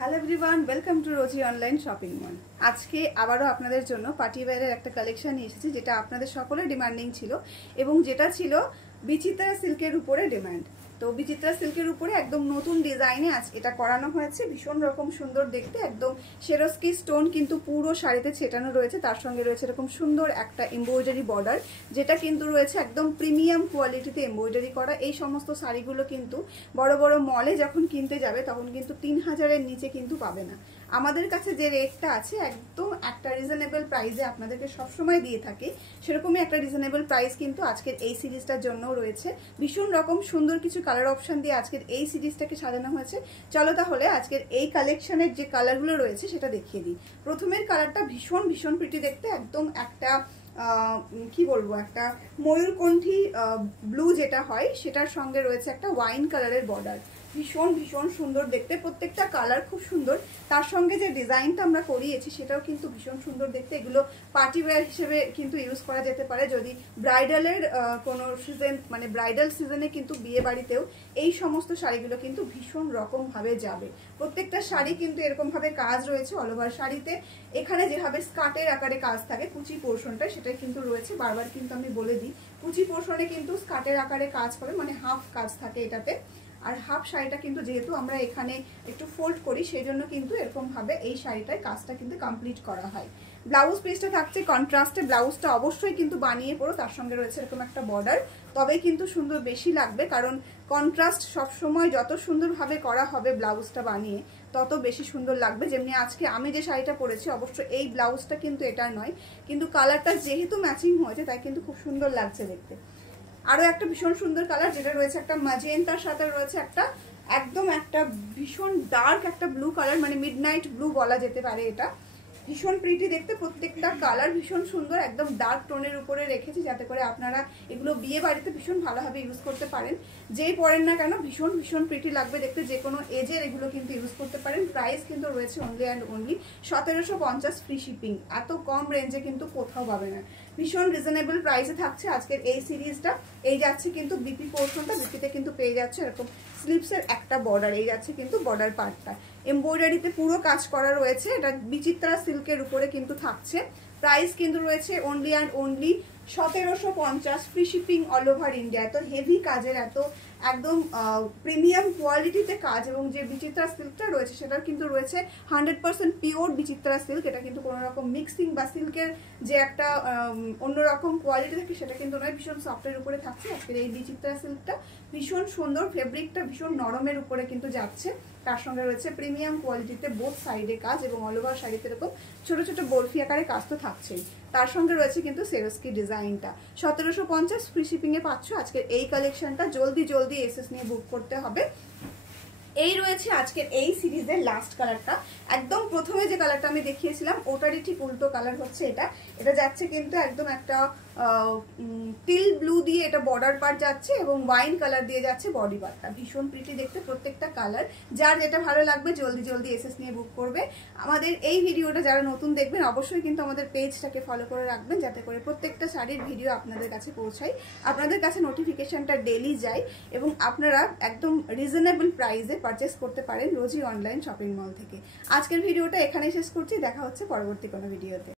Hello everyone, welcome to Rosy online shopping mall. আজকে আবারও আপনাদের জন্য পার্টি ওয়্যারের একটা কালেকশন নিয়ে এসেছি, যেটা আপনাদের সকলের ডিমান্ডিং ছিল এবং যেটা ছিল বিচিত্রা সিল্কের উপরে ডিমান্ড। তো বিচিত্রা সিল্কের উপরে একদম নতুন ডিজাইনে আজ এটা করানো হয়েছে, ভীষণ রকম সুন্দর দেখতে। একদম সেরস্কি স্টোন কিন্তু পুরো শাড়িতে ছেটানো রয়েছে, তার সঙ্গে রয়েছে এরকম সুন্দর একটা এমব্রয়ডারি বর্ডার, যেটা কিন্তু রয়েছে একদম প্রিমিয়াম কোয়ালিটিতে এমব্রয়ডারি করা। এই সমস্ত শাড়িগুলো কিন্তু বড় বড় মলে যখন কিনতে যাবে তখন কিন্তু 3000-এর নিচে কিন্তু পাবে না। আমাদের কাছে যে রেটটা আছে একদম একটা রিজনেবল প্রাইসে আপনাদেরকে সবসময় দিয়ে থাকি, সেরকমই একটা রিজনেবল প্রাইস কিন্তু আজকের এই সিরিজটার জন্যও রয়েছে। ভীষণ রকম সুন্দর কিছু কালার অপশন দিয়ে আজকের এই সিরিজটাকে সাজানো হয়েছে। চলো তাহলে আজকের এই কালেকশনের যে কালারগুলো রয়েছে সেটা দেখিয়ে দিই। প্রথমের কালারটা ভীষণ ভীষণ প্রিটি দেখতে, একদম একটা কি বলবো, একটা ময়ূরকণ্ঠী ব্লু যেটা হয় সেটার সঙ্গে রয়েছে একটা ওয়াইন কালারের বর্ডার। ভীষণ ভীষণ সুন্দর দেখতে, প্রত্যেকটা কালার খুব সুন্দর। তার সঙ্গে যে ডিজাইনটা আমরা করিয়েছি সেটাও কিন্তু ভীষণ সুন্দর দেখতে। এগুলো পার্টি ওয়্যার হিসেবে কিন্তু ইউজ করা যেতে পারে যদি ব্রাইডালের কোনো সিজন, মানে ব্রাইডাল সিজনে কিন্তু বিয়ে বাড়িতেও এই সমস্ত শাড়িগুলো কিন্তু ভীষণ রকমভাবে যাবে। প্রত্যেকটা শাড়ি কিন্তু এরকমভাবে কাজ রয়েছে অল ওভার শাড়িতে। এখানে যেভাবে স্কার্টের আকারে কাজ থাকে কুচি পোর্শনটা, সেটাই কিন্তু রয়েছে। বারবার কিন্তু আমি বলে দিই, কুচি পোর্শনে কিন্তু স্কার্টের আকারে কাজ করে, মানে হাফ কাজ থাকে এটাতে। আর হাফ শাড়িটা কিন্তু যেহেতু আমরা এখানে একটু ফোল্ড করি, সেই জন্য কিন্তু এরকমভাবে এই শাড়িটায় কাজটা কিন্তু কমপ্লিট করা হয়। ব্লাউজ পিসটা থাকছে কন্ট্রাস্টে, ব্লাউজটা অবশ্যই কিন্তু বানিয়ে পড়ো, তার সঙ্গে রয়েছে এরকম একটা বর্ডার, তবেই কিন্তু সুন্দর বেশি লাগবে। কারণ কন্ট্রাস্ট সবসময় যত সুন্দরভাবে করা হবে ব্লাউজটা বানিয়ে তত বেশি সুন্দর লাগবে। যেমনি আজকে আমি যে শাড়িটা পরেছি, অবশ্য এই ব্লাউজটা কিন্তু এটার নয়, কিন্তু কালারটা যেহেতু ম্যাচিং হয়েছে তাই কিন্তু খুব সুন্দর লাগছে দেখতে। আরো একটা ভীষণ সুন্দর কালার যেটা রয়েছে একটা ম্যাজেন্টার সাথে রয়েছে একটা একদম একটা ভীষণ ডার্ক একটা ব্লু কালার, মানে মিডনাইট ব্লু বলা যেতে পারে। এটা ভীষণ প্রিটি দেখতে, প্রত্যেকটা কালার ভীষণ সুন্দর, একদম ডার্ক টোনের উপরে রেখেছি যাতে করে আপনারা এগুলো বিয়ে বাড়িতে ভীষণ ভালোভাবে ইউজ করতে পারেন। যেই পরেন না কেন ভীষণ ভীষণ প্রিটি লাগবে দেখতে, যে কোনো এজের এগুলো কিন্তু ইউজ করতে পারেন। প্রাইস কিন্তু রয়েছে only and only 1750 free shipping. এত কম রেঞ্জে কিন্তু কোথাও পাবে না, ভীষণ রিজনেবল প্রাইসে থাকছে আজকের এই সিরিজটা। এই যাচ্ছে কিন্তু বিপি পোর্শনটা, বিপিতে কিন্তু পেয়ে যাচ্ছে এরকম স্লিপসের একটা বর্ডার, এই যাচ্ছে কিন্তু বর্ডার পার্টটা এমব্রয়ডারিতে পুরো কাজ করা রয়েছে। এটা বিচিত্রা সিল্কের উপরে কিন্তু থাকছে। প্রাইস কিন্তু রয়েছে only and only 1750 free shipping all over India. এত হেভি কাজের, এত একদম প্রিমিয়াম কোয়ালিটিতে কাজ, এবং যে বিচিত্রা সিল্কটা রয়েছে সেটার কিন্তু রয়েছে 100% পিওর বিচিত্রা সিল্ক। এটা কিন্তু কোনো রকম মিক্সিং বা সিল্কের যে একটা অন্যরকম কোয়ালিটি থাকে সেটা কিন্তু নয়, ভীষণ সফটের উপরে থাকছে আজকের এই বিচিত্রা সিল্কটা। ভীষণ সুন্দর, ফেব্রিকটা ভীষণ নরমের উপরে কিন্তু যাচ্ছে। তার সঙ্গে রয়েছে প্রিমিয়াম কোয়ালিটিতে বোথ সাইডে কাজ, এবং অল ওভার শাড়িতে এরকম ছোট ছোট বরফি আকারে কাজ তো থাকছেই। তার সঙ্গে রয়েছে কিন্তু সেরস্কি ডিজাইনটা। 1750 ফ্রি শিপিং এ পাচ্ছ আজকের এই কালেকশনটা। জলদি জলদি এসএস নিয়ে বুক করতে হবে। এই রয়েছে আজকের এই সিরিজের লাস্ট কালারটা। একদম প্রথমে যে কালারটা আমি দেখিয়েছিলাম ওটারই ঠিক উল্টো কালার হচ্ছে এটা। এটা যাচ্ছে কিন্তু একদম একটা টিল ব্লু দিয়ে এটা বর্ডার পার্ট যাচ্ছে, এবং ওয়াইন কালার দিয়ে যাচ্ছে বডি পার্টটা। ভীষণ প্রিটি দেখতে প্রত্যেকটা কালার। যার যেটা ভালো লাগবে জলদি জলদি এসএস নিয়ে বুক করবে। আমাদের এই ভিডিওটা যারা নতুন দেখবেন অবশ্যই কিন্তু আমাদের পেজটাকে ফলো করে রাখবেন, যাতে করে প্রত্যেকটা শাড়ির ভিডিও আপনাদের কাছে পৌঁছায়, আপনাদের কাছে নোটিফিকেশনটা ডেলি যায়, এবং আপনারা একদম রিজনেবল প্রাইসে পারচেস করতে পারেন রোজি অনলাইন শপিং মল থেকে। আজকের ভিডিওটা এখানেই শেষ করছি, দেখা হচ্ছে পরবর্তী কোনো ভিডিওতে।